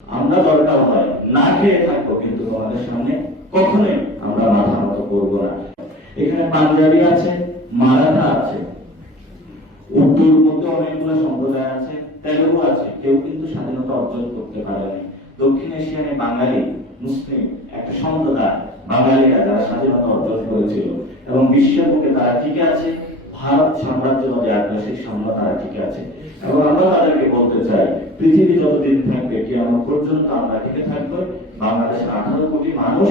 আমরা দরকার হয় না খেয়ে থাকবো, কিন্তু তোমাদের সামনে কখনোই আমরা মাথা নত করবো না। এখানে পাঞ্জাবি আছে, মারাঠা আছে, উর্দুর মধ্যে অনেকগুলো সম্প্রদায় আছে, তেলুগু আছে, কেউ কিন্তু স্বাধীনতা অর্জন করতে পারেনি। দক্ষিণ এশিয়ানে বাঙালি মুসলিম একটা সম্প্রদায়, বাঙালিরা যারা স্বাধীনতা অর্জন করেছিল এবং বিশ্বের বুকে তারা টিকে আছে। ভারত সাম্রাজ্যবাদী আগ্রাসী সাম্রাজ্য তারা টিকে আছে, এবং আমরা তাদেরকে বলতে চাই, পৃথিবী যতদিন থাকবে কিয়ামত পর্যন্ত আমরা টিকে থাকবো। বাংলাদেশের 18 কোটি মানুষ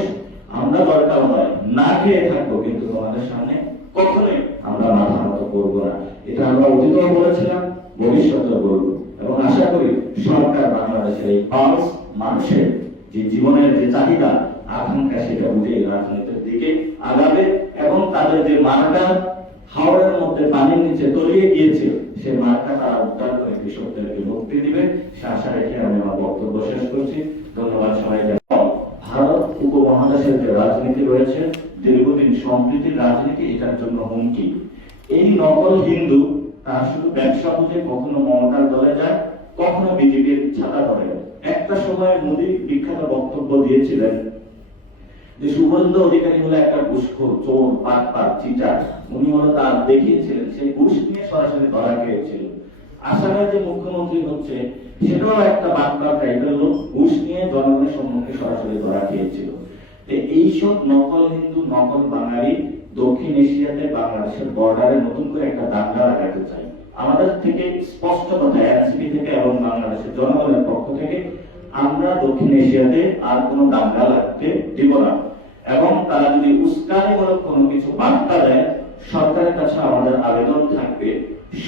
আমরা দরকার হয় না খেয়ে থাকবো, কিন্তু তোমাদের সামনে কখনোই আমরা মাথা নত করবো না। এটা আমরা অতীতেও বলেছিলাম, ভবিষ্যতেও বলবো, এবং আশা করি সরকার বাংলাদেশের এই পালস মানুষের যে জীবনের যে চাহিদা আকাঙ্ক্ষা সেটা বুঝে রাজনীতির দিকে আগাবে, এবং তাদের যে মার্কা হাওড়ের মধ্যে পানির নিচে তলিয়ে গিয়েছিল সেই মার্কা তারা উদ্ধার করে কৃষকদেরকে মুক্তি দিবে। সে আশা রেখে আমি আমার বক্তব্য শেষ করছি। ধন্যবাদ সবাইকে। ভারত উপমহাদেশের যে রাজনীতি রয়েছে, দীর্ঘদিন সম্প্রীতির রাজনীতি, এটার জন্য হুমকি। এই নকল হিন্দু তার শুধু ব্যবসা বুঝে কখনো মমতার দলে যায়, কখনো বিজেপির ছাতা ধরে। একটা সময় মোদী বিখ্যাত বক্তব্য দিয়েছিলেন যে শুভেন্দু অধিকারী হলো একটা ঘুষখোর, চোর, পাটপাট, চিটার। উনি হলো তার দেখিয়েছিলেন সেই ঘুষ নিয়ে সরাসরি ধরা খেয়েছিল। আসামের যে মুখ্যমন্ত্রী হচ্ছে সেটাও একটা বাটপাট টাইপের লোক, ঘুষ নিয়ে জনগণের সম্মুখে সরাসরি ধরা খেয়েছিল। এইসব নকল হিন্দু, নকল বাঙালি দক্ষিণ এশিয়াতে বাংলাদেশের বর্ডারে নতুন করে একটা দাঙ্গা লাগাতে চাই। আমাদের থেকে স্পষ্ট কথা, এনসিপি থেকে এবং বাংলাদেশের জনগণের পক্ষ থেকে, আমরা দক্ষিণ এশিয়াতে আর কোনো দাঙ্গা লাগতে দিব না। এবং তারা যদি উস্কানিমূলক কোনো কিছু বার্তা দেয়, সরকারের কাছে আমাদের আবেদন থাকবে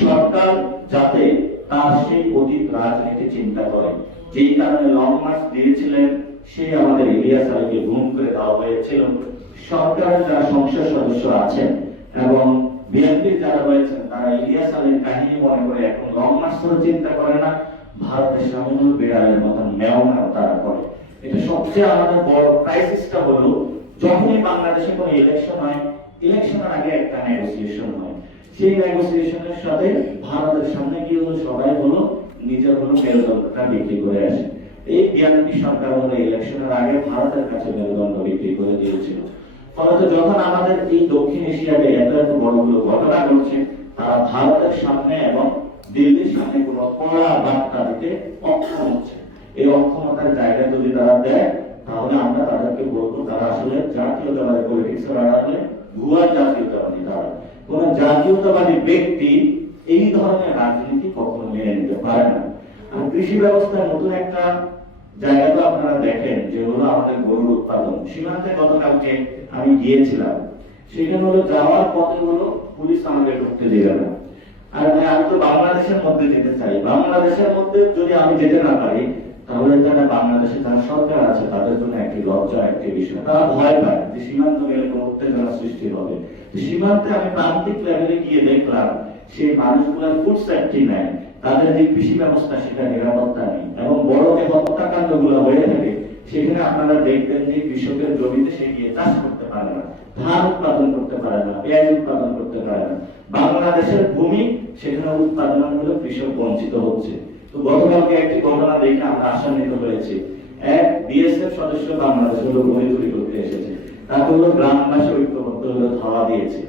সরকার যাতে তার সেই অতীত রাজনীতি চিন্তা করে। যেই কারণে লং মার্চ দিয়েছিলেন, সেই আমাদের ইলিয়াস আলীকে গুম করে দেওয়া হয়েছিল। সরকারের যারা সংসদ সদস্য আছেন এবং বিএনপির যারা রয়েছেন, তারা ইলিয়াস আলীর কাহিনী মনে করে এখন লং মার্চ করে চিন্তা করে না, ভারতের সামনে বিড়ালের মতন মেও মেও তারা করে। এটা সবচেয়ে আমাদের বড় ক্রাইসিসটা হলো, যখনই বাংলাদেশে কোনো ইলেকশন হয়, ইলেকশনের আগে একটা নেগোসিয়েশন হয়। সেই নেগোসিয়েশনের সাথে ভারতের সামনে গিয়ে হলো সবাই হলো নিজের হলো মেরুদণ্ডটা বিক্রি করে আসে। এই বিএনপি সরকার হলো ইলেকশনের আগে ভারতের কাছে মেরুদণ্ড বিক্রি করে দিয়েছিল। ফলত যখন আমাদের এই দক্ষিণ এশিয়াতে এত এত বড়গুলো ঘটনা ঘটছে, তারা ভারতের সামনে এবং দিল্লির সামনে কোনো কড়া বার্তা দিতে অক্ষম হচ্ছে। এই অক্ষমতার জায়গায় যদি তারা দেয়, তাহলে আমরা তাদেরকে বলবো তারা আসলে জাতীয়তাবাদী পলিটিক্সের আড়ালে ভুয়া জাতীয়তাবাদী। তারা কোন জাতীয়তাবাদী ব্যক্তি এই ধরনের রাজনীতি কখনো মেনে নিতে পারে না। আর কৃষি ব্যবস্থায় নতুন একটা জায়গা তো আপনারা দেখেন যে হলো আমাদের গরুর উৎপাদন। সীমান্তে গতকালকে আমি গিয়েছিলাম, সেখানে হলো যাওয়ার পথে হলো পুলিশ আমাকে ঢুকতে দিবে না। আর আমি তো বাংলাদেশের মধ্যে যেতে চাই, বাংলাদেশের মধ্যে যদি আমি যেতে না পারি, তাহলে তারা বাংলাদেশে যারা সরকার আছে তাদের জন্য একটি লজ্জা, একটি বিষয়। তারা ভয় পায় যে সীমান্ত গেলে কোনো উত্তেজনা সৃষ্টি হবে। সীমান্তে আমি প্রান্তিক লেভেলে গিয়ে দেখলাম সেই মানুষগুলোর ফুড সেফটি নেই, তাদের যে কৃষি ব্যবস্থা সেটা নিরাপত্তা নেই, এবং বড় যে হত্যাকাণ্ড গুলো হয়ে থাকে সেখানে আপনারা দেখবেন যে কৃষকের জমিতে সে গিয়ে চাষ করতে পারে না, ধান উৎপাদন করতে পারে না, পেঁয়াজ উৎপাদন করতে পারে না। বাংলাদেশের ভূমি সেখানে উৎপাদন হলে কৃষক বঞ্চিত হচ্ছে। তো গতকালকে একটি ঘটনা দেখে আমরা আশান্বিত হয়েছি। এক বিএসএফ সদস্য বাংলাদেশ হলো ভূমি চুরি করতে এসেছে, তাকে হলো গ্রামবাসী ঐক্যবদ্ধ হলো ধাওয়া দিয়েছে।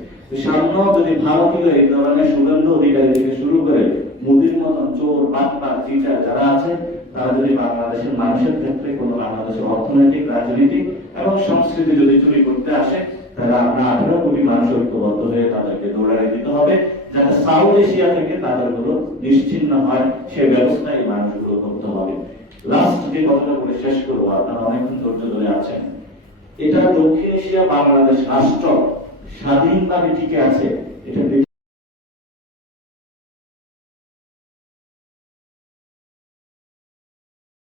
সামনেও যদি ভারতীয় এই ধরনের শুভেন্দু অধিকারী থেকে শুরু করে মোদির মতন চোর, বাটপার, চিটার যারা আছে, তারা যদি বাংলাদেশের মানুষের ক্ষেত্রে কোনো বাংলাদেশের অর্থনৈতিক, রাজনীতিক এবং সংস্কৃতি যদি চুরি করতে আসে, তাহলে আমরা 18 কোটি মানুষ ঐক্যবদ্ধ হয়ে তাদেরকে দৌড়াই দিতে হবে, যাতে সাউথ এশিয়া থেকে তাদেরগুলো নিশ্চিহ্ন হয়। সেই ব্যবস্থা এই মানুষগুলো করতে হবে। লাস্ট যে কথাটা বলে শেষ করবো, আপনারা অনেকক্ষণ ধৈর্য ধরে আছেন। এটা দক্ষিণ এশিয়া বাংলাদেশ রাষ্ট্র স্বাধীনভাবে টিকে আছে, এটা